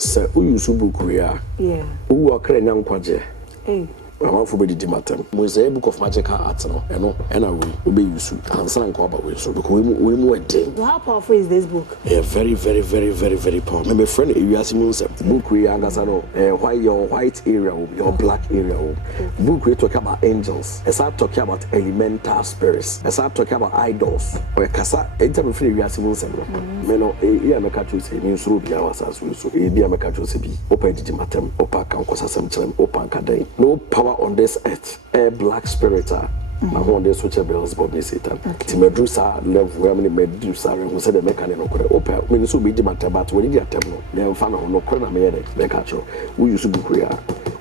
Se Wusu book we are. Yeah. Who are Krenyan Kwaje? Hey. I'm for the matter. Was a book of magical arts, and I will be used to answer and call about so because we more day. How powerful is this book? Yeah, very powerful. My friend, you ask me book we understand why your white area will be your black area. Book we talk about angels. I start talking about elemental spirits. I start talking about idols. Or kasa anytime free you ask me me no e am catch you say me so be our sense so e be am catch you say be open the matter open kan kosa sem chrem open kadan no power on this earth a black spirit my one day switch bells but me Satan ti medusa level where me medusa we say the mechanic no kore open me so be the matter but when you atem no dem fa no kore na me dey catch you we use book we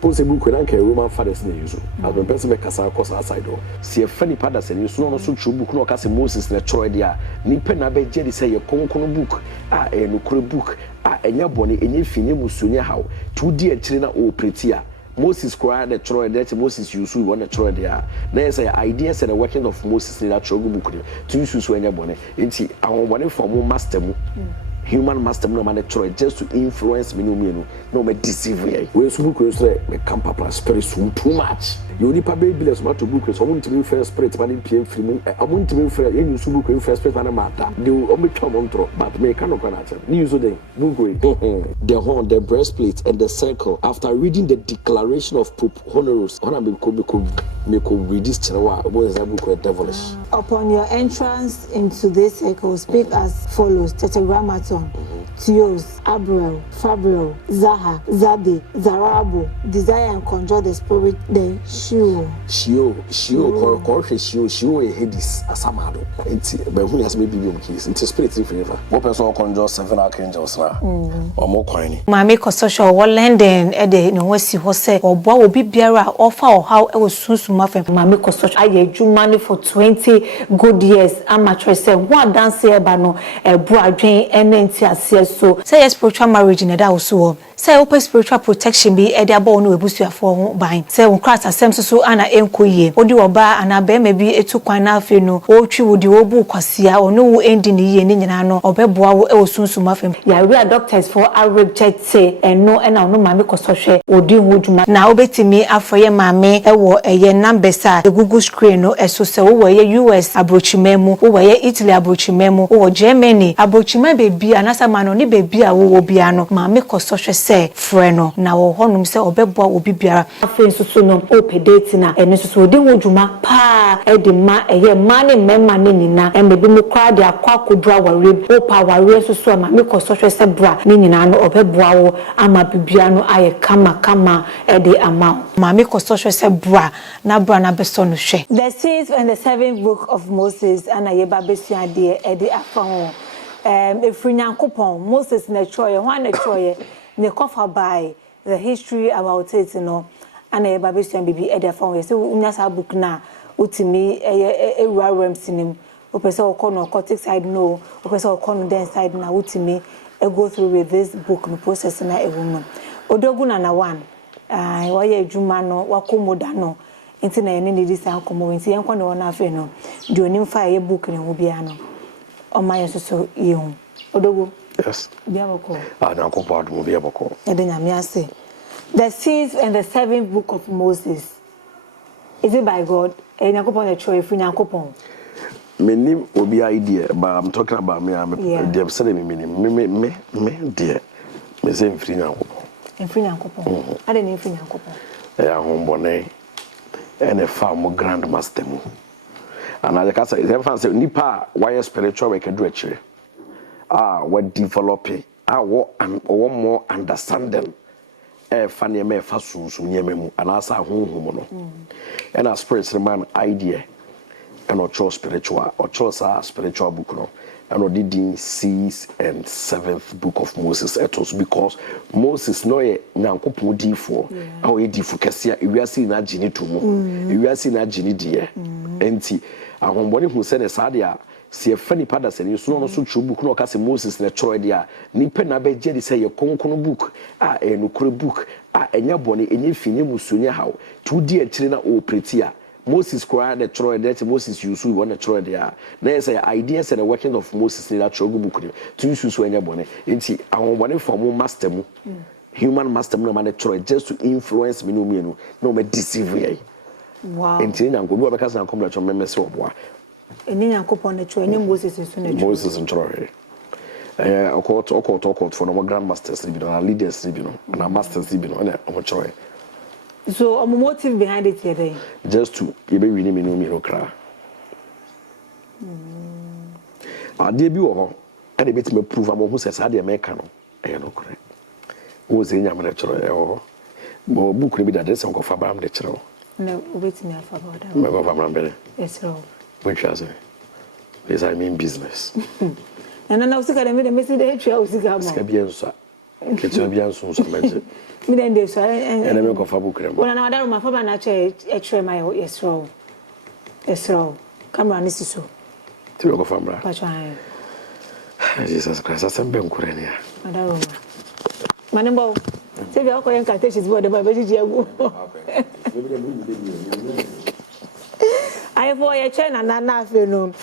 who say book na can Roman fathers na use as the person make kasa cause outside do see funny fathers and you so no so true book no ka say Moses na tro dia ni pe na be je dey say ye konkono book no kore book enya bone enya fini musunya hawo to di akire na operate Moses cried the Troy that Moses used to want to try there. There's an idea and the working of Moses in that book to use when you're born. It's our money for more master, human master, no man try just to influence me, no me deceive me. When book is like, me come papa spirit soon too much. You only pay bills about to book, so I want to be first spirit, man in PM free. I want to be fair, you book in first spirit, man matter. They will only come on top, but me cannot connect. News of them, book the horn, the breastplate, and the circle. After reading the declaration of Pope Honoris, me could read this channel. What is that book devilish? Upon your entrance into this circle, speak as follows: Tetragrammaton, Theos, Abrel, Fabriel, Zaha, Zabe, Zarabo, desire and conjure the spirit, the Shio, a Hades, a Samado. But who has maybe been keys into spirit in favor? What person conjure 7 archangels now? Or more coiny. My make a social war lending at the no was say or boy will be bearer offer or how I was soon to muffin. My make a social I gave money for 20 good years. Amateur say what dance here bano a broad drain and then so say a spiritual marriage in a also. Say open spiritual protection be a diabo no ebusu for buying. Say on crass asem so ana enkoye. Odi oba ana be maybe etu kwan na afi no. O twi wodi obu kwasia ono wo endi ni ye ni nyina no. Obeboa wo e osunsun afem. Ya we are doctors for a reject say eno na no mame kosohwe odi ho dwuma. Na obetimi afoye mame e wo eye numbers a Google screen no eso se wo ye US abrochimemu, wo ye Italy abrochimemu, wo Germany abrochima bebi anasa mano ni bebi a wo bia no mame kosohwe se freno na wo honum se obeboa obi biara afen susu no opedate na ene susu odi ho dwuma pa e de ma eye mane memma ne nina e mebi mu kwa de akwakodura warem opa ware susu mame kosohwe se bra ne nyina no obeboa wo ama bibia no aye kama e de ama mame kosohwe se bra na beso no hwe. The 6th and the 7th book of Moses ana ye ba besua de e de afa ho Efie Nyankopon Moses na choye ho na choye ne cover by the history about it no ana ye ba besua bibi e de afa ho say unya sa book na utimi e rarem sinim opese okono cortex side no opese okono den side na utimi e go through with this book no process na e wono odogu na 1 wa ye adwuma no wakomoda no nti na ye ne di san komo nti yen kwone wona afi no de onim fa ye book ne ho bia no o ma yeso ye hu odogu yes bia boko na ko pa do bia boko e de nyame ase. The 6th and the 7th book of Moses, is it by God? E Nyankopon na choy Efie Nyankopon menim obi idea but I'm talking about me dem say me dear me say Efie Nyankopon Efie Nyankopon ade na Efie Nyankopon ahombone and a farm grand master mu and I can say nipa why spiritual work do actually what developing what more understanding funny me fa sunsun nyeme mu and asa honhom no and a spiritual man idea and or spiritual spiritual book no and or did 6th and 7th book of Moses etos because Moses no ye Nyankopon difo how ye difo kese ewiase na gini to mu ewiase na gini die enti ahombone hu se ne sadia se fani pada se ne so no so tru book no ka se Moses na tro dia ni pe na be je di se ye konkono book enukure book enya bone enye fini musunya hawo tu di akire na operate Moses cried the Troy that Moses used to want to try there. There's ideas and the working of Moses in that book to use when you're born. It's I want for more master, human master, no man Troy just to influence me, no me deceive me. Wow. And I'm going because I'm coming to members of war. And then I go on the Troy, Moses is Moses and Troy. I caught for our grandmasters, our leaders, and our masters, and our Troy. So, a motive behind it here, just to give me no cry. I debut or and a bit me prove I'm who says I the American. I know correct. Was in your Troy or book be the address of Fabram the Troy. No, wait me for about that. Yes, which has is I mean business. And then I was going to make a message. I was going to be so. It's a bien soon. Me then dey so and I make of book rem. When another room for na che my yes row. Camera ni so. To go famra. Pacha. Jesus Christ, asem be nkure ne ya. Another room. Manembo. Say be akoyen catechis board the baby jiagu. I for ye che na afi no.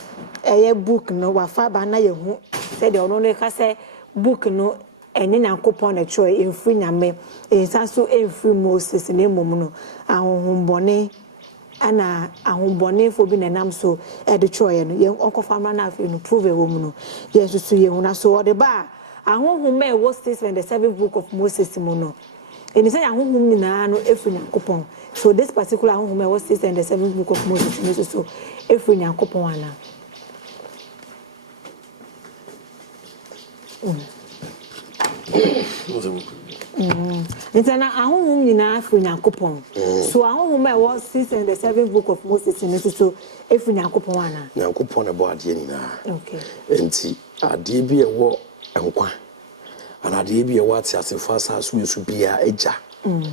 Eye book no wa fa ba na ye hu. Say the ono no ka say book no ene nyankopon na choy emfiri nyame ensa so emfiri Moses na emom no ahohombone ana ahombone fo bi na nam so e de choy no ye onkofa mra na afi no prove e wom no ye so ye hu na so de ba ahohom e wo states in the 7th book of Moses mo no eni say ahohom nyina no efiri nyankopon so this particular ahohom e wo states in the 7th book of Moses so efiri nyankopon ana It's an ahum in African coupon. So ahum was 6 in the 7th book of Moses in so if in Yakopoana. Now coupon about Yenina. Okay. And see, a DB a war and qua. And a DB a what's as a fast as we should be a eja. And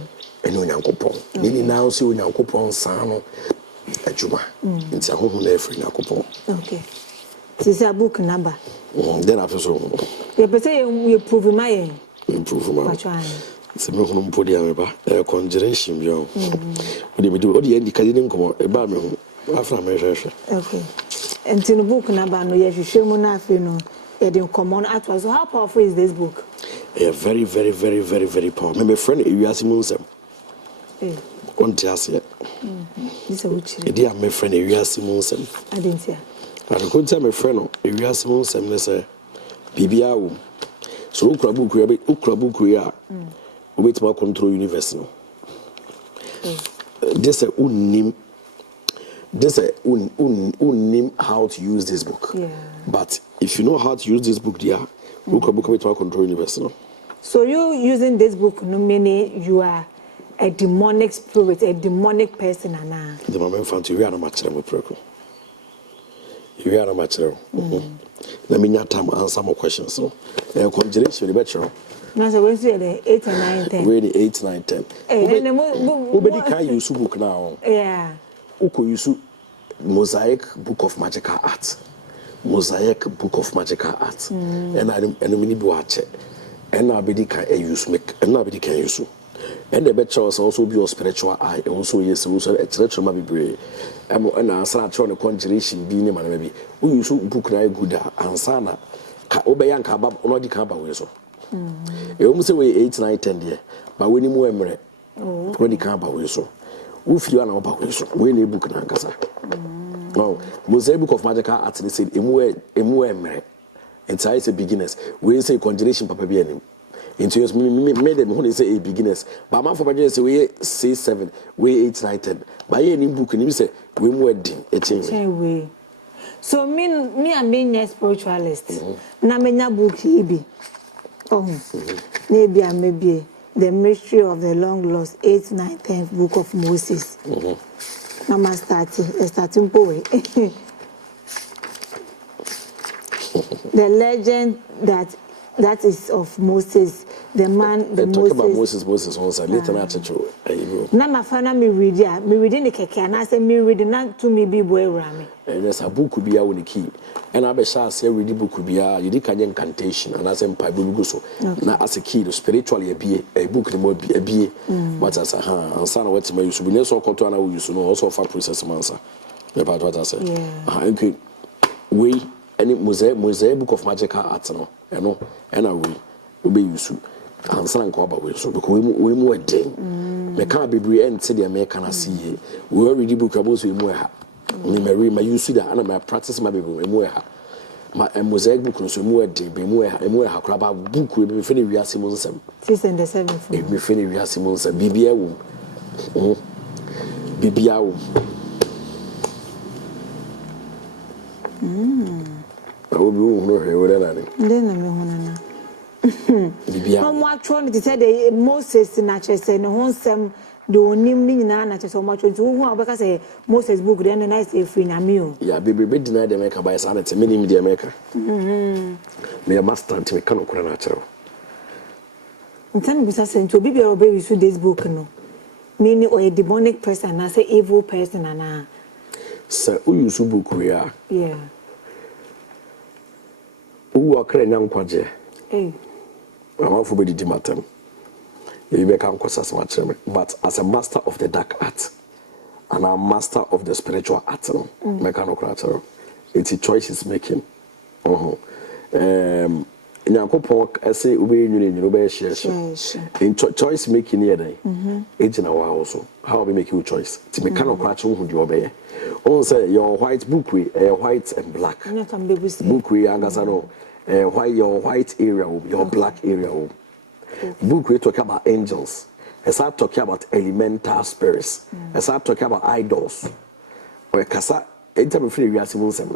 on Yankopon. Nini now see on Yankopon Sano a Juma. It's a home there for Yankopon. Okay. This is a book number. Then after so. You say you prove my improve my it's a milk podium, a conjuration. What do you do? What do you indicate? Come about me after measure. Okay. And in the book number, no, yes, you show me nothing. You didn't come on at was. How powerful is this book? Very, very, very, very, very powerful. My friend, you ask me Nsem. One tears here. This is which. Dear, my friend, you ask me Nsem. I didn't hear. I could tell my friend, you ask me Nsem, they say, BBA. So, Ukrabuku, wait my control universe. This unim how to use this book. Yeah. But if you know how to use this book, dear, Ukrabuku wait my control universe. So you using this book, no meaning you are a demonic spirit, a demonic person, and the moment found you are not much with Preco. You are not much. Let me not answer more questions. So, conjuration, the better. No, so when you the 8 and 9, 10. Where the 8, 9, 10. Nobody can use book now. Yeah. Uko use Mosaic Book of Magical Art. Mosaic Book of Magical Art. And I mean, watch it. And nobody can use make. And nobody can use. And the better also be your spiritual eye. Also, yes, also a spiritual maybe brave. And I start trying to conjuration being a man maybe. We use book na good ansana. Obeyan kabab onodi kaba weso. E almost say 8, 9, 10 there. But when you move emre, when you kaba weso. Who feel na oba weso. We na book na nkasa. No, Mosaic Book of Magical Art they said emu emre. It's a beginners. We say conjuration papa be anim. Into us made them when they say a beginners. But my for say we say 7, we 8, 9, 10. By any book and you say we wedding a change. So me I mean a spiritualist. Na menya book ibi. Maybe I may be the mystery of the long lost 8, 9, 10th book of Moses. Now starting poet. The legend that is of Moses the man, the Talk about Moses. Moses once I later na checho. Na mafana me read ya, me reading the keke and I say me reading not to me be boy rami. There's a book could be a winning key. And I be sure say read book could be a you did incantation and I say pai bugu so. Now as a kid spiritually a book the more be a be but as a and son what you use be so control na use no also for process mansa. About what I say. Okay. We any mosaic book of magical art no and we be use and son ko about we so because we more den. Me can be bre and say the American see we already book about so we more ha. Me marry my use that and my practice my baby we more ha. My mosaic book no so more den be more ha kraba book we be finish we are Nsem. 6 and 7 for. We finish we are Nsem bibia wo. Bibia wo. I will be no Then I mean, how much one to say Moses in Natchez and Nsem do Nimni Nana so much to because say Moses book then and I say free Namio. Yeah, baby, deny the maker by sanity, many media maker. Me a master to me cannot cry natural. And then besides to be or baby so this book no. Meaning or a demonic person, I say evil person and Sir, who you so book we are? Yeah. Who are crying young quadje? Hey. I'm not for the matter. You become as much, but as a master of the dark art and a master of the spiritual art, mechanical, it's a choice is making. In a couple, I say, we in choice making here, it's in our also. How we make you choice? To mechanical who you obey. Also, your white book, white and black book, we understand. Why your white area, your black area. Book we talk about angels. I start talking about elemental spirits. I start talking about idols. Or kasa, anytime free we are seeing Nsem.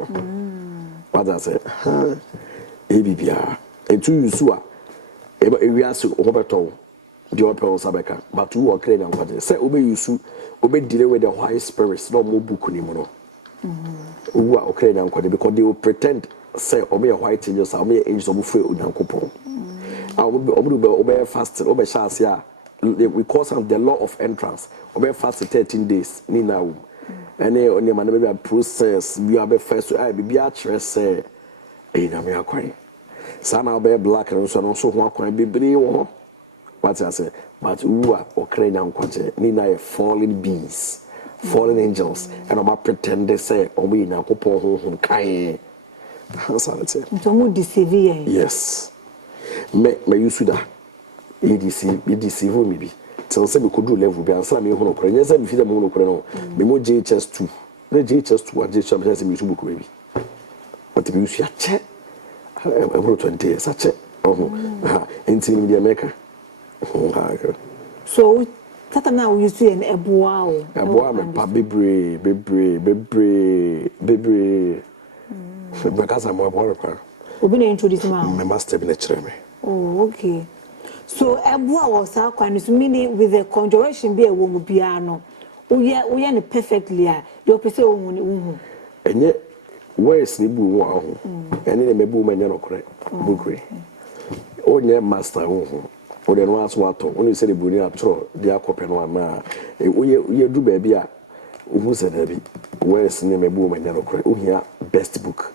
What I say? ABBR. And two Wusu. We are so overtold. The open Sabeka, but who are creating what they say. Obey Wusu, obey deal with the white spirits. No more book anymore. Who are creating what because they will pretend. Say obey white angels, obey angels of free unyankopon. Obey fasting, obey shas ya. We call some the law of entrance. Obey fast 13 days. Ni now. Any only man maybe a process. We are first to be a stress. Say, na me akwan. Sana obey black and so one akwan be bri wo. What I say? But who are okre nyankwaje? Ni na fallen beings, fallen angels, and I'm pretend they say obey nyankopon ho kai. Yes. Me use that. You deceive me be. Tell say we could do level be answer me hono kore. Yes, me fit them hono kore no. Me mo JHS2. The JHS2 and JHS me use book baby. But we use ya che. About 20 years che. Enti media maker. So tata na we use an eboa o. Eboa me pa bebre. Because I'm a worker. Obi na introduce me. My master be lecturer me. Oh, okay. So eboa was our kind so meaning with the conjuration be a woman piano. We are perfectly your person won. And yet where is the boo one? And then maybe woman no correct. Bookwe. Oh yeah, master won. Or then once what only say the boonie up throw the aquapen one ma. We do baby. Who said that? Where's the name of woman? Oh, yeah, best book,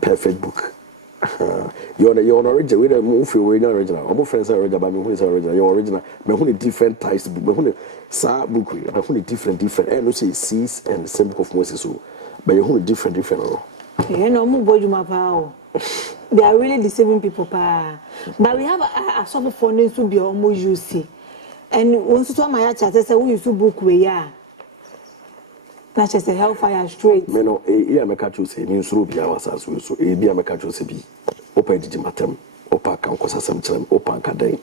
perfect book. You're an original. We don't move you. We're original. Our friends are original, but who is original? You're original. But who different types of book? But who sa book? But who different. And you say seas and the same book of Moses. But you who different. You know, more boy, my power. They are really deceiving people, pa. But we have a sort of phone to be almost juicy. And once you told my chat, I said, "We used to book we are." Not just a hellfire straight. Me no, here me catch you say me nsuru bia wasas we so e bia me catch you say bi open didi matem open kan kosasem kyerem open kadan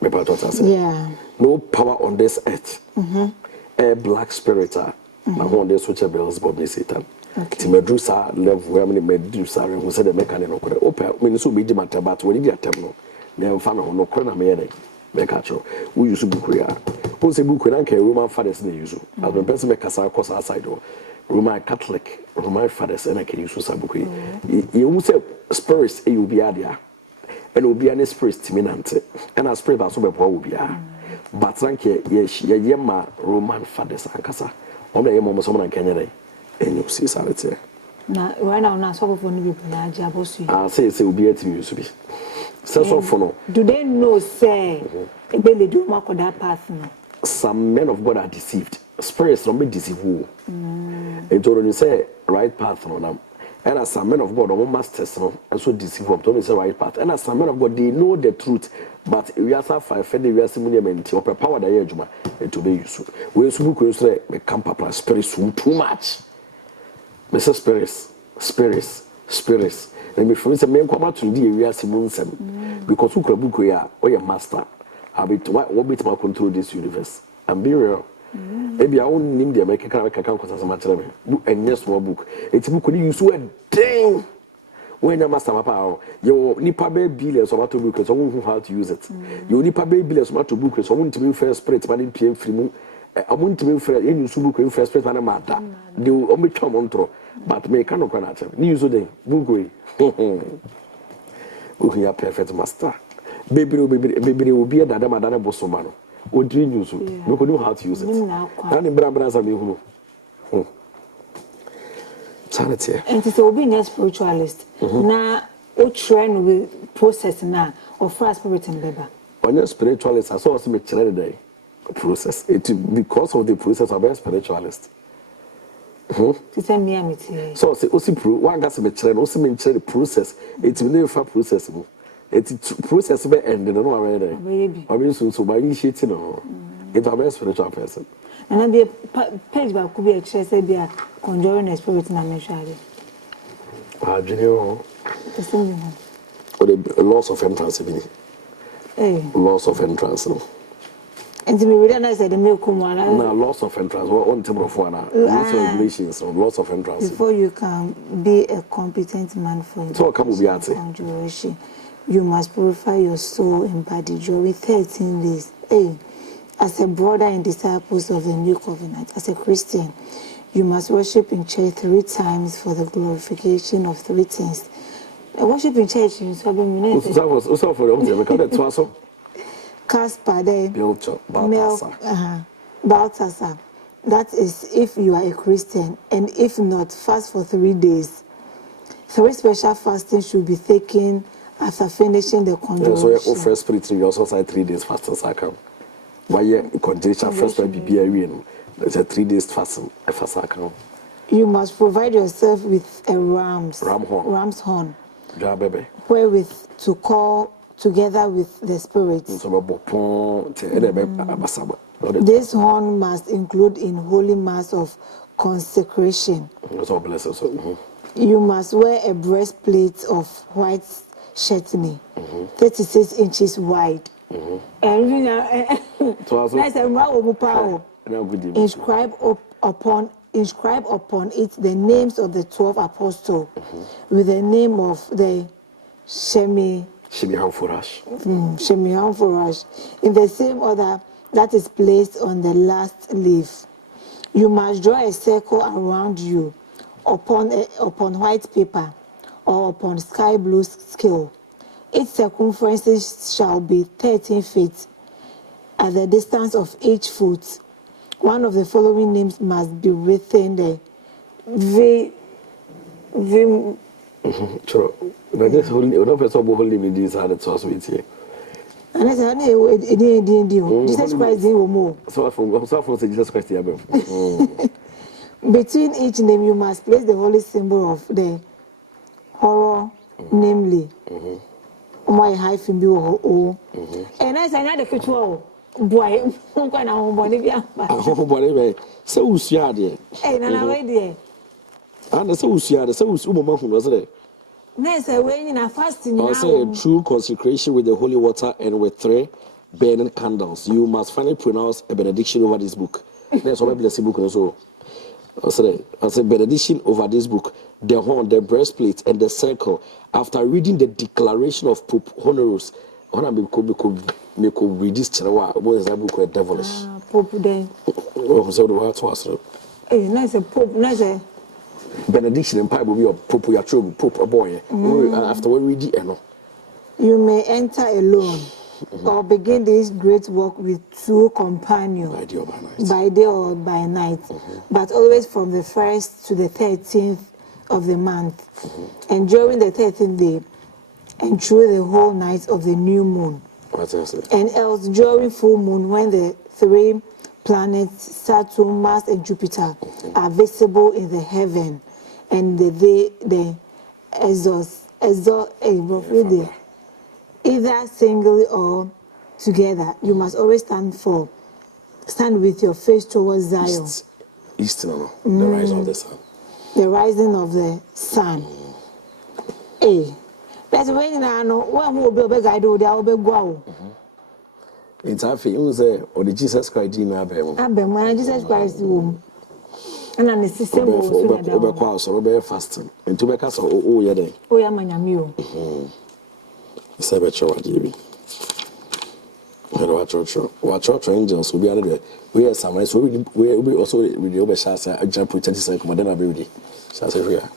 me pa to say yeah, no power on this earth a black spirit na ho dey switch bells bob ni Satan ti medusa love where me medusa who said the mechanic no kore open me so be di matem but when di atem no me mfa no no kore na me dey me catch you we use book we are who say book na can Roman fathers dey use as the person make kasa cross outside Roman Catholic, Roman fathers, and I can use Sabuki. You say spirits, you be there. and will be an spirit timinante, and a spirit as well will be but thank you, yes, yema Roman fathers and Cassa. On the moment, someone can and you see sanity. Now, right now, so for new people, I say, it will be a team to be. So for no. Do they know, say, they do mark on that path? Some men of God are deceived. Spirits don't be deceived. It already say right path on them. And as some men of God, all masters, and so deceive them. Don't say right path. And as some men of God, they know the truth, but we are five. We are simulating or power the edge. It will be useful. We say we can't papa spirits too much. Mr. Spirits. And before say men come out to the we are Nsem because who could book we are or your master. I be what bit my control this universe. I'm being real. Maybe I won't name the American because as a matter and yes, small book. It's book when you so a dang when your master papa, your nipa billions of auto book, so who how to use it. You nipa billions of auto book, so I want to be first spirit, but in PM free. I want to be fair in book in first spirit, and matter. They will only come on through, but me cannot go at news today. Book we are perfect master. Baby will be a dada madana bosomano. What do you use? You could know how to use it. And in Brabras and you. Sanity. And it's a spiritualist. Now, what trend will process now or first spirit and baby? On your spiritualist, I saw some day process. It because of the process of a spiritualist. To send me a meeting. So, one got some trend, also mean the process. It's never process. It's process by end, no already. Baby. I mean, so by initiating, it's a very spiritual person. And then the page by could be a chess, be a conjuring a spirit in a machine. Junior, the loss of entrance, loss of entrance. And to be realized that the milk one, loss of entrance, one table of one, regulations of loss of entrance. Before you can be a competent man for so come be at conjuration. You must purify your soul and body during 13 days. As a brother and disciples of the new covenant, as a Christian, you must worship in church 3 times for the glorification of 3 things. Worship in church is so minutes. Caspar, Balthasar. That is if you are a Christian, and if not, fast for 3 days. 3 special fasting should be taken after finishing the conjuration. So your first spirit, you also say 3 days fasting. Why you conjuration first by BBA? There's a 3 days fasting. You must provide yourself with a ram's horn, wherewith to call together with the spirit. This horn must include in holy mass of consecration. You must wear a breastplate of white satiny, 36 inches wide. And inscribe upon it the names of the 12 apostles with the name of the Shemihan Furash in the same order that is placed on the last leaf. You must draw a circle around you upon white paper or upon sky blue scale. Its circumference shall be 13 feet at the distance of each foot. One of the following names must be within the Sure. But this holy, person holy me this had it with you. And I said, Jesus Christ, so for Jesus Christ, between each name, you must place the holy symbol of the horror, namely, my hyphen be o. And I said, another picture. Boy, I'm going to so who's yard? Hey, Nana, wait there. And so who's yard, so who's woman who was there. Nice, when in a fasting, also true consecration with the holy water and with 3 burning candles. You must finally pronounce a benediction over this book. That's what I bless the book also. I said benediction over this book, the horn, the breastplate, and the circle. After reading the declaration of Pope Honoris, me could read this what is that book devilish? Pope then. Oh, so the word was hey, nice Pope, nice. Benediction and Bible be a Pope, your true Pope, a boy. After we read it, You may enter alone or begin this great work with 2 companions by day or by day or by by night. night, but always from the 1st to the 13th of the month, and during the 13th day, and through the whole night of the new moon, and else during full moon, when the 3 planets, Saturn, Mars, and Jupiter, are visible in the heaven, and the either singly or together, you must always stand with your face towards Zion. East, no, the rising of the sun. The rising of the sun. That's when I know one will be guide or the other go. It's Efie, you say, or the Jesus Christ, Jimmy Abel. When Jesus Christ womb. And then the system will fasting. And to make us all your day. Oh, yeah, my meal. Sabacho, Watch angels will be under we are some we also with the Obeshasa, a jump with 30 seconds, then I'll be ready.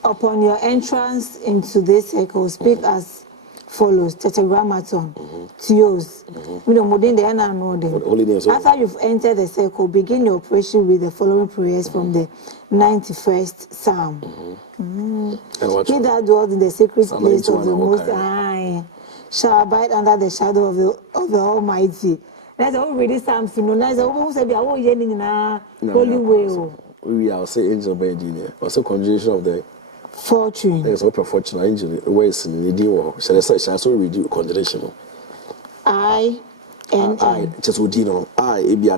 Upon your entrance into this circle, speak as follows: Tetragrammaton, Theos. After you've entered the circle, begin your operation with the following prayers from the 91st Psalm. He that dwells in the secret place of the Most High shall abide under the shadow of the Almighty. That's all reading Psalms, you know. That's all say, "Oh, yeah, holy way." We are say angel by engineer, also conjunction of the fortune. There's open fortune angel. Ways in the deal. Shall I say? Shall I so read you conjunction? I just would know. I be a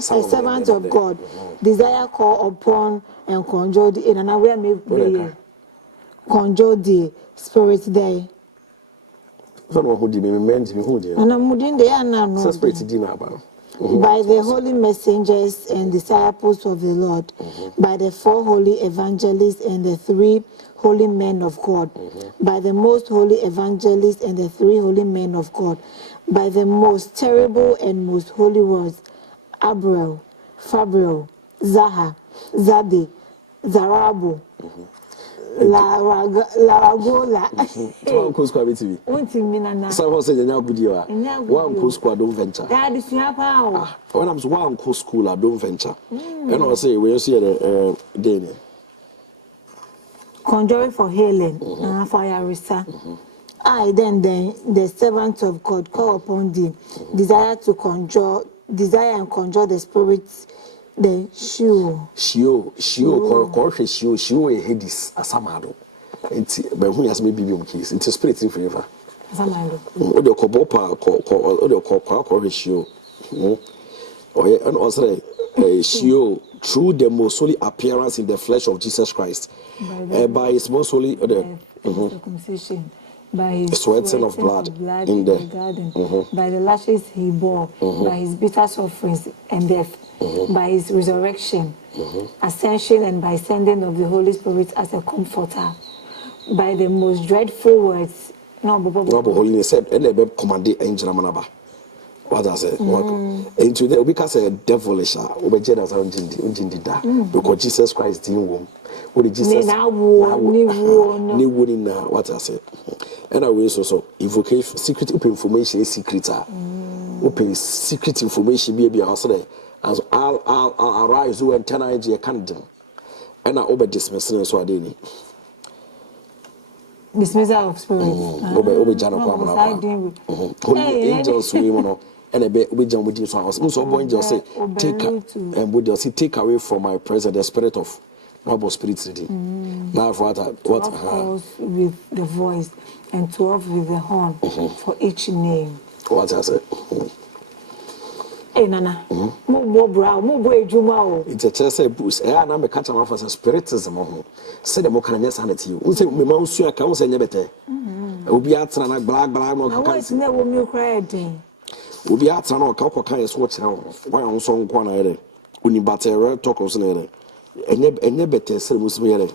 servant of God. Desire call upon and conjure the in another way. Conjure the spirit day. Who did me meant me who did. And I'm within the anna spirit dinner about. By the holy messengers and disciples of the Lord, by the 4 holy evangelists and the 3 holy men of God, by the most holy evangelists and the 3 holy men of God, by the most terrible and most holy ones, Abriel, Fabriel, Zaha, Zadi, Zarabo, Laragola. One coast quality. Someone said, "Now good year. One coast squad don't venture." That is your when I'm one coast school, I don't venture. And I'll say, when you see the day, conjuring for healing, fire resa. I then the servant of God call upon thee, desire and conjure the spirits. The shio a Hades asamado. But who has maybe been case into spirit in favor. Samado. The cobopa call shio. And also shio through the most holy appearance in the flesh of Jesus Christ. By his most holy circumcision. By his sweating of blood in the garden, by the lashes he bore, by his bitter sufferings and death, by his resurrection, ascension, and by sending of the Holy Spirit as a comforter, by the most dreadful words. No, holiness said, and the commanded angel Manaba. What does it? And today, because a devilish, because Jesus Christ didn't womb. What did Jesus what I say? And I will also invoke secret open information is secret. Open secret information be also as I'll arise when 10 IG candidate. And I over dismissal so I didn't. Dismissal of spirits. Over Jana Holy angels, and a bit with John with you. So I was so going to say, take and would just take away from my presence the spirit of noble spirits. Now, what with the voice and 12 with the horn for each name. What has it? Hey, Nana, more brow, more boy, Jumao. It's a chess, a boost, and I'm a catcher of as a spiritism. Say the more can I sanity. We say, we must see a council and never. Will be out and black, but I'm not going to never will cry. Will be out and all cocoa kind of watch now. Why on some corner, when you batter talk or something. And never test Muslim.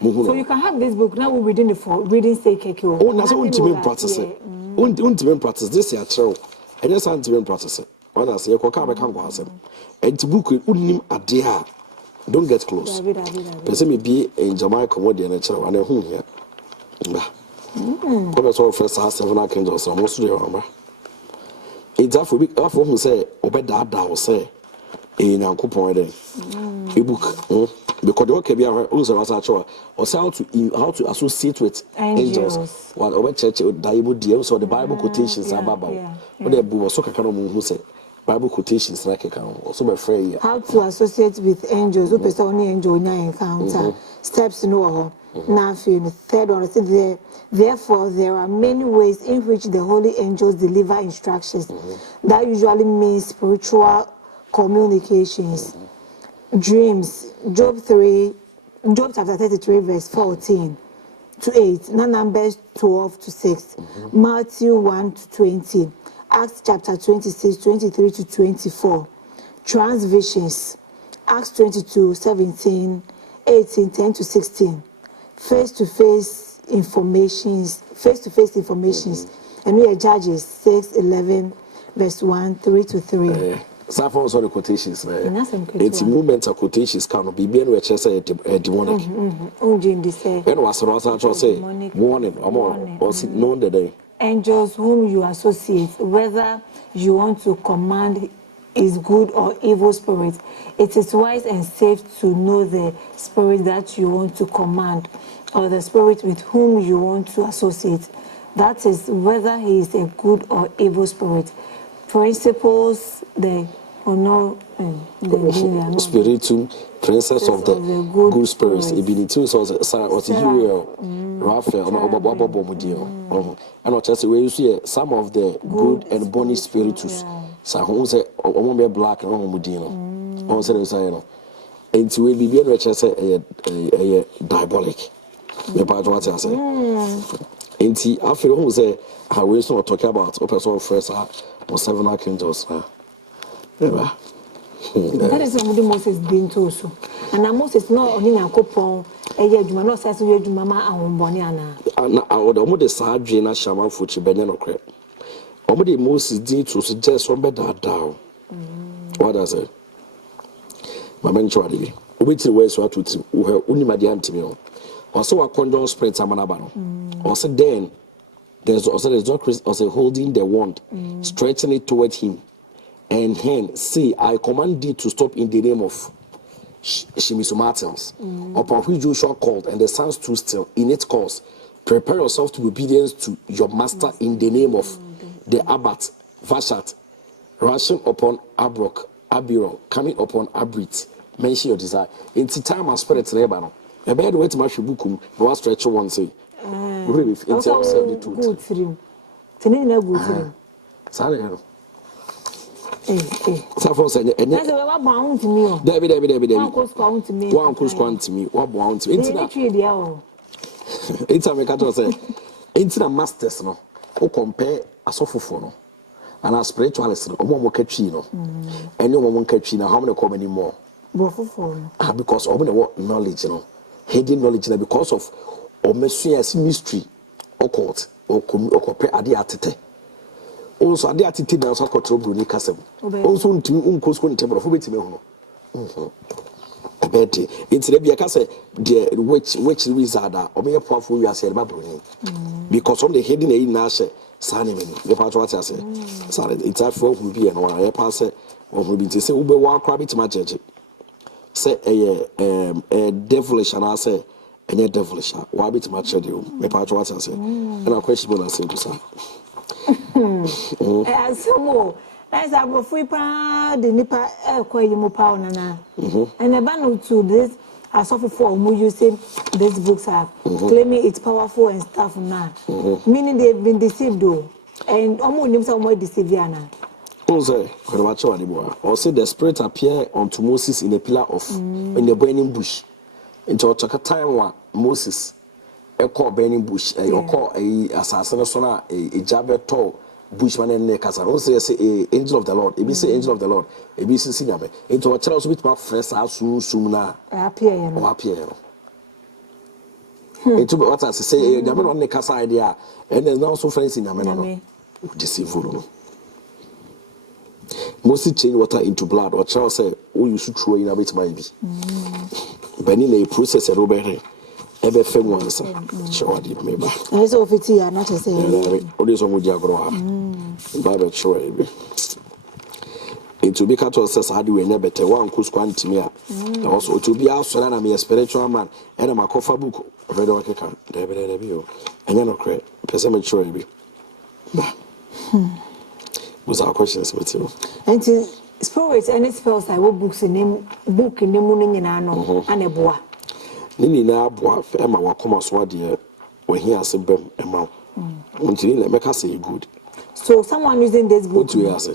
So you can have this book now within the reading say cake. Oh, that's one to practice it. One practice this year, true. And just want to practice it. What I say, I can't go as and to book unim a dear. Don't get close. Person may be in Jamaica, what the nature and a home here. Professor first has 7 archangels, almost the number. It's after who say, Obed Dada say, in Uncle Point, a book, because the okay, also was actual, or how to associate with angels. What over church, Bible deals, or the Bible quotations are about. What the book was so who say, Bible quotations like a count, also afraid. How to associate with angels, who person only angel in encounter, steps no. Now, the third one, therefore, there are many ways in which the holy angels deliver instructions. That usually means spiritual communications, dreams. Job chapter 33, verse 14 to 8. Numbers 12 to 6. Matthew 1 to 20. Acts chapter 26, 23 to 24. Transvisions. Acts 22, 17, 18, 10 to 16. Face-to-face informations, and we are Judges 6, 11, verse 1, 3 to 3. Some of the quotations, it's movements of quotations can be being which I say demonic. And was also say warning or known the day. Angels whom you associate, whether you want to command is good or evil spirit, it is wise and safe to know the spirit that you want to command or the spirit with whom you want to associate. That is whether he is a good or evil spirit. Principles, the spiritum, princess of the good spirits. Ibinity was a hero, Raphael, and what I say, we see some of the good and bonny spiritus. So, who say, "Oh, black and Mudino." On said, and to be being rich, I say, a diabolic. The part what I say. And see, after who say, how we saw talking about open first or 7 archangels. That is what Moses did also. And Moses not only a coupon, not says you mamma and Boniana. I would almost sad Jana Shaman for Chibenian crap. Almost Moses did to suggest one better down. What does it? My mentor, which the ways what to Unimadian also a Conjure spread Samanabano. Also then there's also holding the wand, stretching it toward him. And hence, see, I command thee to stop in the name of Shemisumatils, upon which Joshua called, and the sun stood still in its course. Prepare yourself to obedience to your master in the name of the Abbot, Vashat, rushing upon Abiron, coming upon Abrit. Mention your desire. In time and spirit, Rebano. A bad way to match your book, no one stretch one say. Really, it's also the truth. Sorry. Safo say and that's what bound to me. David. One course to me. What bound to me. It's a make say. It's a masters no. Who compare asofofo no. And a spiritualist no. Omo catchy no. And no one catchy na how many come anymore. Because of what knowledge no. Hidden knowledge na because of omesuas mystery occult or compare ade atete. Also, I did it also control Bruni Castle. Also, to Unco's table of which it's the Biacasa, the which wizard or mere powerful you are said about Bruni. Because of the hidden a Nashe, Sanny, the part what I say. It's a folk will be an hour, a passer, or will be to say, Uber walk rabbit to my judge. Say a devilish, and I say, and a devilish, why be to my schedule, the part what I say. And a question when I say to some. Some more. As I will free proud, the Nipa quite more power, Nana. And a bundle to this, I suffer for who you say these books are claiming it's powerful and stuff now. Meaning they've been deceived, though, and almost names are more deceived. Also, also the spirit appeared unto Moses in a pillar of in the burning bush. Into a time when Moses. A call burning bush, a call a assassin, a jabber tall bushman and neckers. I also say angel of the Lord, a say angel of the Lord, a be singing into a child's with my friends as soon appear. Into what I say, the man on the casa idea, and there's now so friends in the man. Deceivable. Mostly change water into blood, or Charles say, oh, you should throw in a bit, maybe. Benny a process a robbery. ebe fem once chewadi meba I so fiti ya na chese odi so muji agro ha ba be chewa ebe into be catch us how do we never better one kus quantity a also to be outside na me spiritual man and ma kofa book very work can there be o anya no credit person me chewa ebe ba was our questions with you and spirits any spells I will books in name book in the morning in ano and a boa nini na aboa ema wakoma so ade we here asebem ema until let make us say good so someone using this book to you say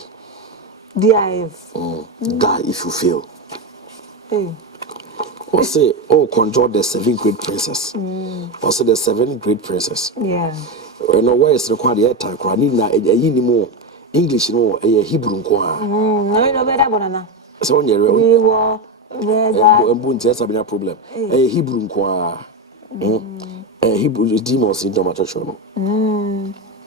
DIF die if you fail hey or say conjure the 7 great princess or say the 7 great princess yeah you know where is required air time kwa ni na eyi ni mo English no Hebrew nko a no no better banana so on your we were there be a problem Hebrew nko a Hebrew demons in the matter no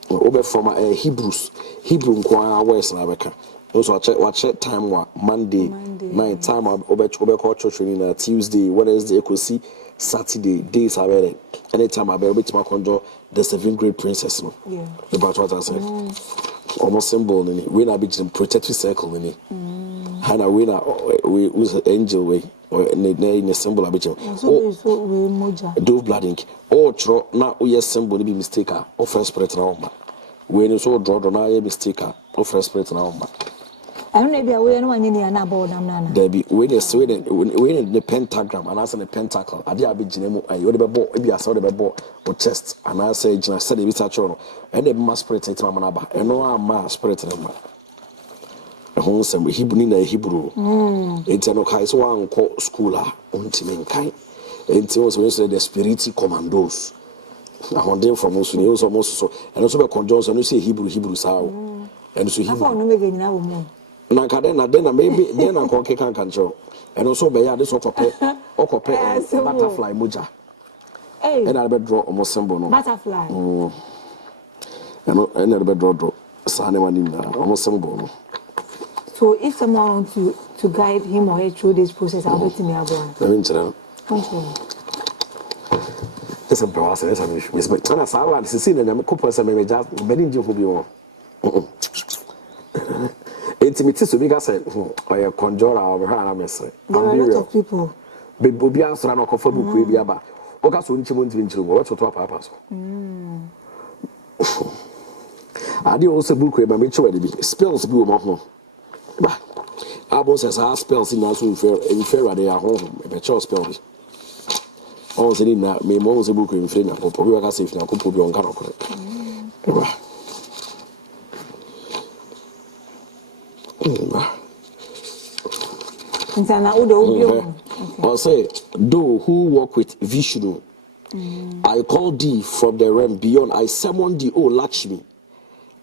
obe from Hebrew nko a where is na beka also check time wa Monday night time obe call church na Tuesday Wednesday ekosi Saturday days are better anytime I be to conjure the 7 great princess no yeah about what I said almost symbol in it we na be protective circle in it hana we na we use angel way or in a symbol abit so we moja dove blood ink or tro na we symbol be mistake or first spirit na omba we no so draw na ye mistake or first spirit na omba I don't know we no anya ni na about nam na there be we the pentagram and as the pentacle ade abegine mu ayi we be bo e bi asa we be bo o chest and I say gina said e bi ta choro and the mass spirit it ma na ba eno ama spirit na ma ehun sem Hebrew ni na Hebrew no kai so wan ko school a ontime nkai enti so say the spirit commandos ahondem from Wusu ni so so and so be conjure so no say Hebrew sao and so Hebrew no me gina wo mu na kadena dena maybe dena ko ke kan kancho and also be ya this okope butterfly moja and I be draw almost symbol no butterfly and I be draw sane mani na almost symbol no so if someone wants to guide him or her through this process I'll bet me about let me tell you essa prosa essa miss but tana sala se sin na me ko person me just beni nje ho bi won intimate so bigger say or conjure over her na mess there are a lot of people be obi answer na kofa buku e bi aba o ka so nchimo nchimo what to papa so ade o se buku e ba me chewa de bi spells bi o mo ho ba abo says spells in aso infer ade ya ho be chewa spells o se ni na me mo se buku infer na popo bi ka se fi na popo bi on ka no ko ba I'll say, those who walk with Vishnu, I call thee from the realm beyond. I summon thee, O Lakshmi.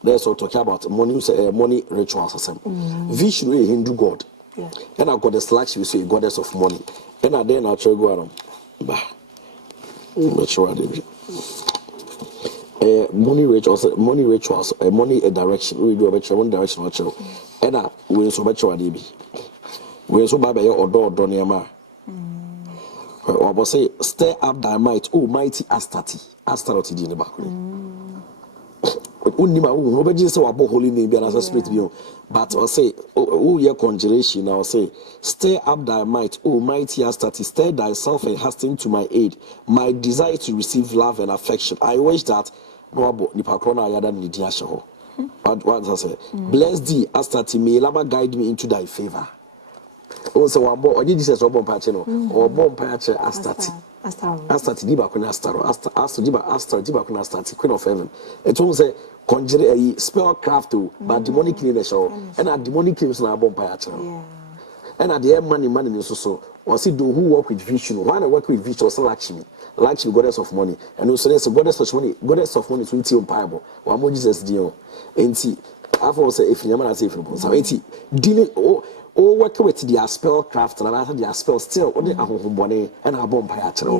That's what talking about money rituals. Vishnu is a Hindu god, and I goddess Lakshmi is a goddess of money. And I then actually go around. Money rituals, money a direction. We do a better one direction. And I will so much what be. We so by your or near or say, stir up thy might, oh mighty Astaroth in the back. Only my own, nobody say about holy name as a spirit beyond. But I'll say, oh, your conjuration, I'll say, stir up thy might, oh mighty Astaroth, stir thyself and hasten to my aid. My desire to receive love and affection. I wish that no Nipakona Yada Nidiashaho. What I say, bless thee, Astaroth, may Lama guide me into thy favor. Also, one more, or did you say, or bomb patcher, Astaroth. Astaroth diba kuna Astaroth diba kuna Astaroth queen of heaven. It won't say conjure a spellcraft but demonic clean show and a demonic claims na bomb patcher. And at the end money in so was it do who work with Vishnu? Why work with Vishnu or Lakshmi? Lakshmi goddess of money. And also there's a goddess of money to eat your Bible. One more Jesus deal. And see, I've say if you never say if you so dealing or work with their spellcraft and after their spell still only a home bonnet and a bomb patcher.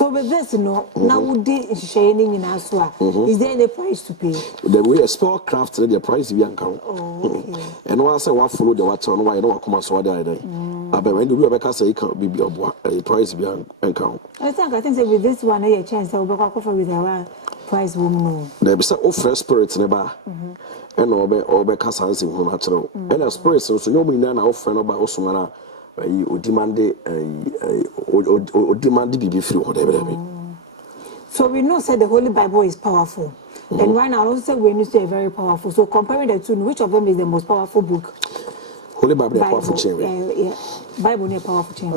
So with this, now would the sharing in as well. Is there any price to pay? The way a spellcraft, the price be account. Oh, okay. And once I want follow the watch on why I don't come so I but when you ever can say be a price be account. I think with this one, a chance I will go for with a price woman. There be some offer spirits never. And or Cassans in natural. And a spirit, so you mean now offer about Osmana. You demand be free whatever. So we know that the Holy Bible is powerful, and right now also we need to say very powerful. So comparing the two, which of them is the most powerful book? Holy Bible is powerful chain. Yeah, Bible is powerful chain.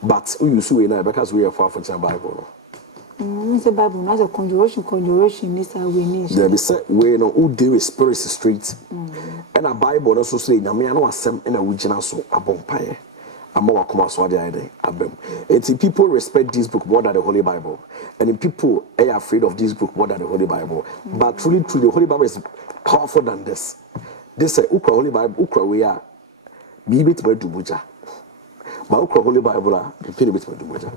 But we use we now because we are powerful chain Bible. It's a Bible, not a conjuration. This we need. There be said we know who deal with spirits street, and a Bible also say na me I know asem na we gina so abompaye. People respect this book more than the Holy Bible, and people are afraid of this book more than the Holy Bible. But truly, the Holy Bible is powerful than this. This say Ukra Holy Bible, Ukra we are be bit by Dubuja, but Ukra Holy Bible the feel bit by Dubuja.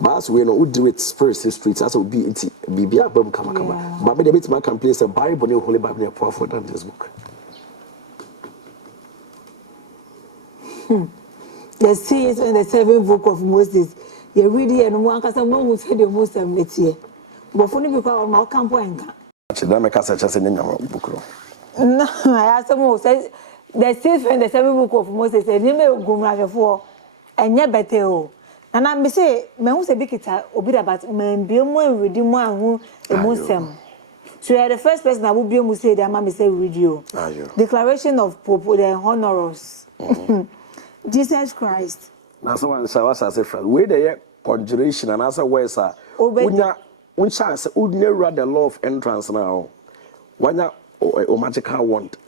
But as we know, who do it spiritual streets as will be it be a bomb kama. But the bit my can place a Bible, the Holy Bible, are powerful than this book. The 6th and the 7th book of Moses. You read it and one person who said the most of it here. But for me, because I'm not camping. Actually, make us just in book. No, I asked them all. Says the 6th and the 7th book of Moses. And you may go for and yet better. And I say, me who say big it obi about me be more redeem one who Nsem. So you are the first person that will be able to say that mama say read you. Declaration of Pope the Honoros. Jesus Christ. Now someone say what's as a friend. We the conjuration and answer words are unya chance ordinary the law of entrance now. Wanya o magical wand.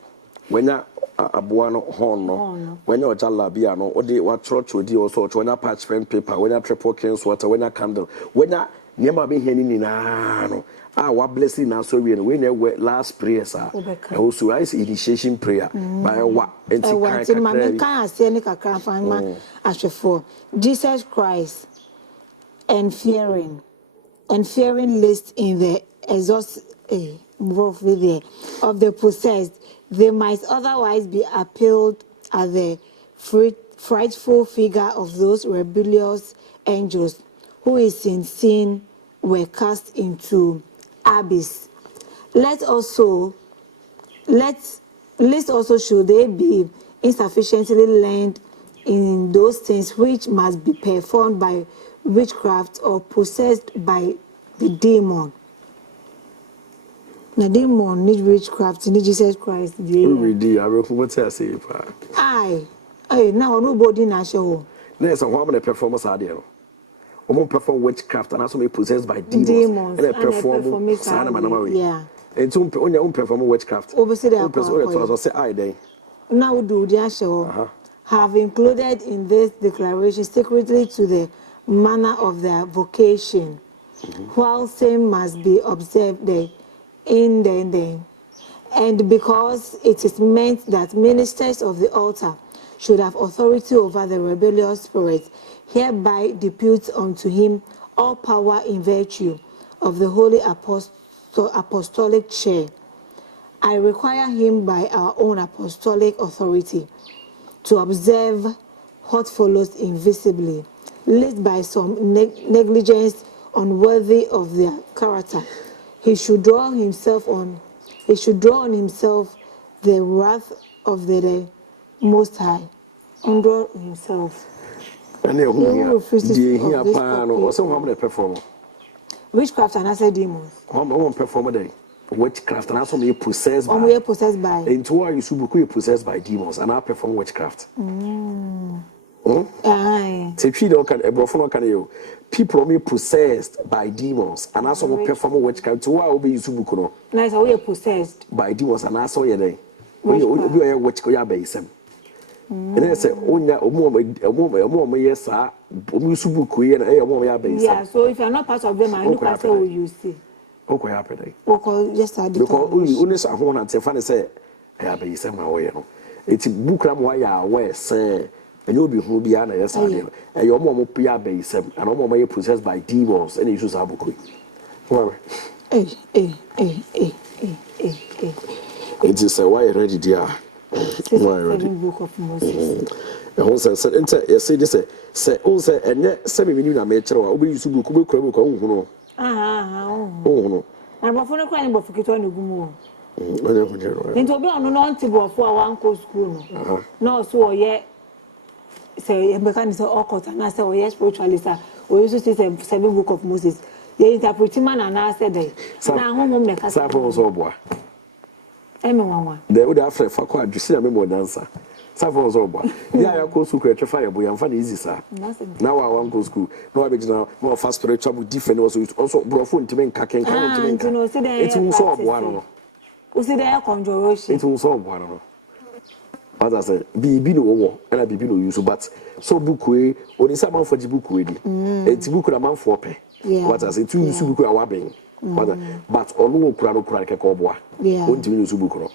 Wanya abuano horn no. Wanya o jalabia no. Odi wa church odi also wanya parchment paper. Wanya triple cleanse water. Wanya candle. Wanya niema be here ni na no. Our blessing now so we last prayer sir. Also is initiation prayer by what Jesus Christ and fearing list in the exhaust of the possessed, they might otherwise be appealed at the frightful figure of those rebellious angels who is in sin were cast into abyss. Lest also should they be insufficiently learned in those things which must be performed by witchcraft or possessed by the demon. The demon need witchcraft, need Jesus Christ. Aye, now nobody na show. There's a woman performance idea. Perform witchcraft and also be possessed by demons. And perform yeah. And to on your own perform witchcraft. Now do the show have included in this declaration secretly to the manner of their vocation, while same must be observed in the day. And because it is meant that ministers of the altar should have authority over the rebellious spirits, hereby deputes unto him all power in virtue of the holy apostolic chair. I require him by our own apostolic authority to observe what follows invisibly, lest by some negligence unworthy of their character, he should draw on himself the wrath of the Most High. Under himself. And witchcraft and I said demons. One performer day. Witchcraft and also me possessed by. We are possessed by. Into our you possessed by demons and I perform witchcraft. Aye. People are possessed by demons and also perform witchcraft. To our be Yusubukuno. Nice, we are possessed by demons and also ye day. We are witchcraft by some. And I say, yeah, so if you're not part of them, I look at what you see. Okay, happy. Yes, I do. Because only someone and say, funny say, I have some way. It's book why I wear, say, and you'll be who be an yes, and your mom be a base, and all more possessed by demons, and issues are book. It is a why ready, dear. Why ready? Book of Moses. Also said, say this, say, also, and yet, 7 million a mature, or we used to book, no. No. I'm a phone crying about Kito and Gumo. Into be on non table for one coast school. No, so yet say a mechanic or court, and I say, oh, yes, spiritualist. We used to see 7 book of Moses. Ye interpreting man and I said, now home make us a boy. Everyone. They would have for quite you see a member dancer. Savons over. Yeah, I go to create a fire boy and find easy, sir. Now I want go school. No, I now more fast spiritual with different also brought phone to make cacking. It will solve one. Who see there Conjure? It will solve one. As I said, be no and I be no use, but so book way, or in some for the book ready. It's book a man for pay. What I say, 2 use book are wabbing. But all no crowd crack a cowboy. Won't you use book?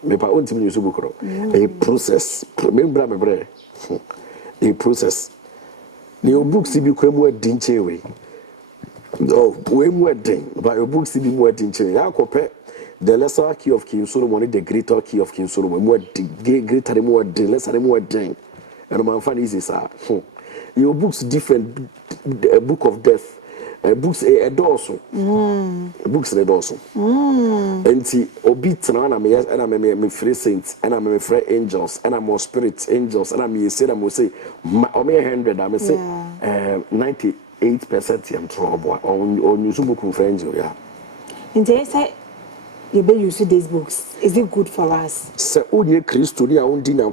Maybe I want to use book. A process. Remember, my brother. A process. Your books be more dingy way. Oh, way more ding. But your books be more dingy. I compare the lesser key of King Solomon, the greater key of King Solomon. More greater, more ding, lesser, more ding. And I'm finding easy, sir. Your books different. A book of death. Books a dorsal. Books a dorsal. And see, obit and I'm a free saints, and I'm a free angels, and I'm more spirits, angels, and I'm a say, I'm say, I'm 100, I'm say, 98% I'm trouble on your book of friends. Yeah. And they say, you better use these books. Is it good for us? So, only Christo, the own dinner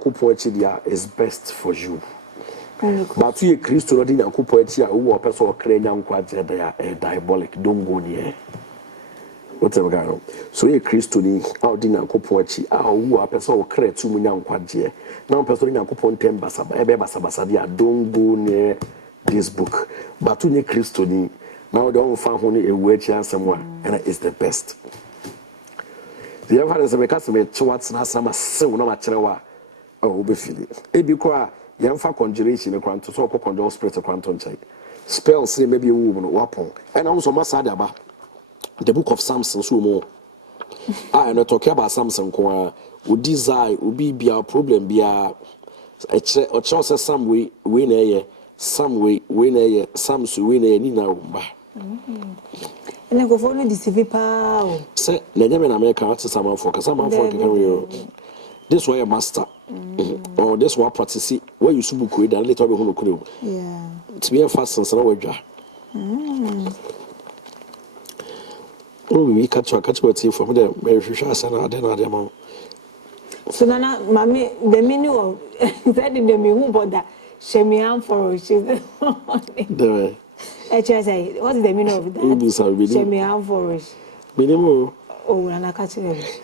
is best for you. But you Christo not in a coupoetia who are person or cranium quite they are diabolic, don't go near. Whatever. So a Christo out in a coupoechi, who are person or crate 2 million quadje. Now person in a coupon tembasa, basadia, don't go near this book. But to Christo now don't find only a word chance someone, and it's the best. The other is a mechanism towards Nasama, so no matter oh, be feeling. Ebikwa. Yamfa conjuration a quantum so conjure spirit a quantum check. Spells say maybe a woman weapon. And also Masada about the book of Samson so more. I am not talking about Samson would desire would be a problem be a choice some way win a some way win a some so win a nina. And I go for the CV power. Say, Nanyam in America to someone for someone for this way a master. Or this one practice where you should book with and later we will. Yeah. To be a fast and slow jar. Oh, we catch what you from there. Very few and I don't know the amount. So, Nana, Mammy, the menu of that in the menu, but that Shemian for she's the HSA. What is the meaning of that? Shemian for minimum. Oh, and I catch it.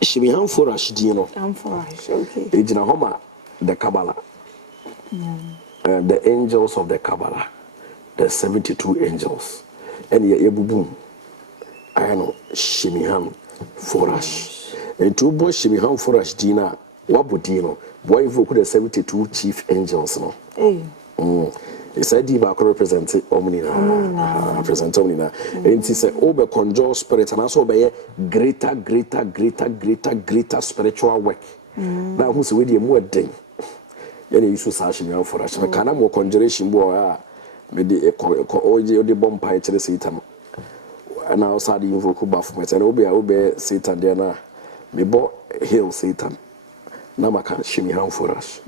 Shimihan for us, Dino. I'm for us, okay. Ejina Homa, the Kabbalah. The angels of the Kabbalah. The 72 angels. And ye boom. I know Shimihan for us. And two boys Shimihan for us, Dina. What would Dino? Why invoke the 72 chief angels? No? It's a diva represent Omnina. Represent Omnina. And it's a over conjure spirit and also by greater spiritual work. Now, who's with you more ding? You need to sash me out for us. I can't more conjuration boy. Maybe a the bomb pie to the Satan. And now, sad invoke buff me. And obey Satan, Diana. Me bought hail Satan. Now, I can't shimmy hand for us.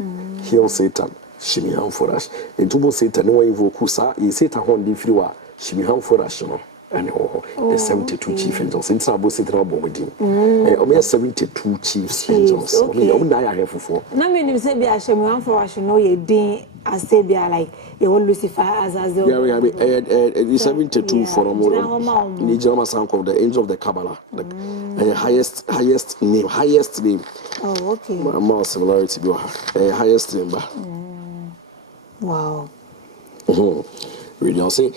Hail Satan. Shimmy hand for us. And to Satan, no invoke Kusa, you Satan on the free war, shimmy hand for us, and the 72 chief angels. It's about Satan with him. And 72 chief angels. Only I have for. No, I mean, you say, be a shimmy hand for us, you know, you ding, as say, be like, you will Lucifer as the 72 for a moment. The German sound called the angel of the Kabbalah, the highest name. Oh, okay. More similarity, highest name. Wow. Read you say,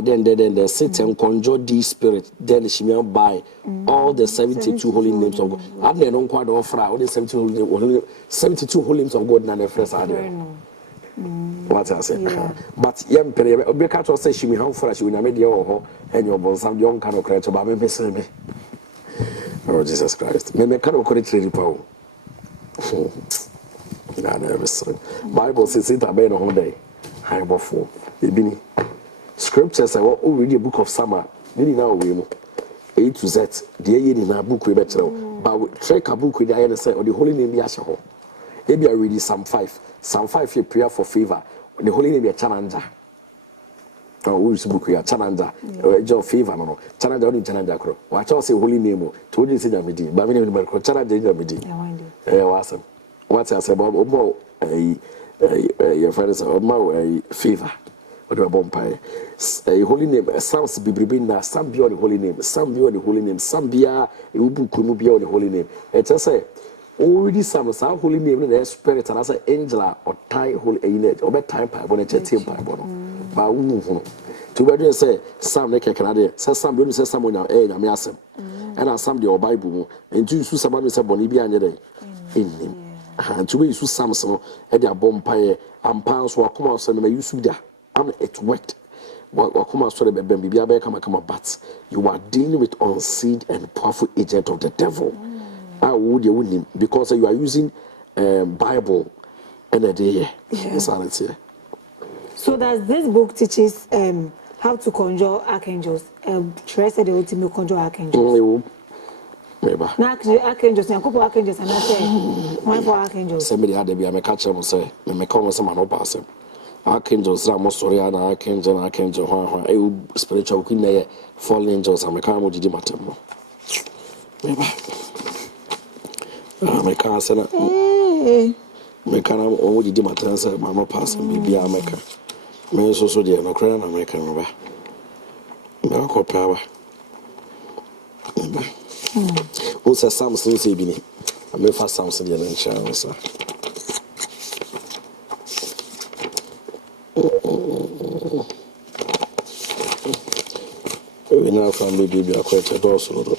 then the sit and conjure these spirits, then she will buy all the 72 holy names of God. And they don't quite offer all the 72 holy names of God and the first idea. What I say, but young Perry, Beccato says she will have for us, you will make your and your some young kind of creature, but maybe say me. Oh, Jesus Christ. Maybe kind of correct power. Bible says it about a whole day. High before the beginning. Scriptures are already a book of summer. Meaning now we know A to Z. The A in a book we better. But track a book with the other side or the holy name Yashaho. Maybe I read Psalm 5. Psalm 5 you prayer for favor. The holy name be a challenger. Oh, which book we are challenger? Job favor no. Challenger only challenger crow. Watch out say holy name. Told you say that midi. But many people challenger that midi. Awesome. What I say about your friends about favor. What about bumpire? A holy name. Psalms be bibina. Some be on the holy name. Some be on the holy name. Some be a book could be on the holy name. It just say. Already some holy name in the spirit and as an angel or tie holy unit or bed time pipe on a chatting pipe. But to where say some like a Canadian says some don't say someone now, I'm asking. And I some the Bible and to use somebody said Bonibia and day in him. And to use some at their bompire and pounds will come out and use that. And it worked. What come out so the baby come but you are dealing with unseen and powerful agent of the devil. Would you win him because you are using Bible and a day. Yes, so does this book teaches how to conjure archangels? Trace the ultimate conjure archangels. Maybe. Archangels, a couple archangels, and I say, why for archangels? Somebody had to be a catcher and say, me come as a man pass him. Archangels, Ramos, Soriana, Archangel, spiritual queen, fallen angels, and Mecamo di Matemo. Maybe. I can't say that. I can't only do my answer, Mamma pass and be America. May also dear no crown American rubber. Miracle power. Who says something, say, Binny? I may fast something in the shower, sir. We now found maybe a quite a door, so.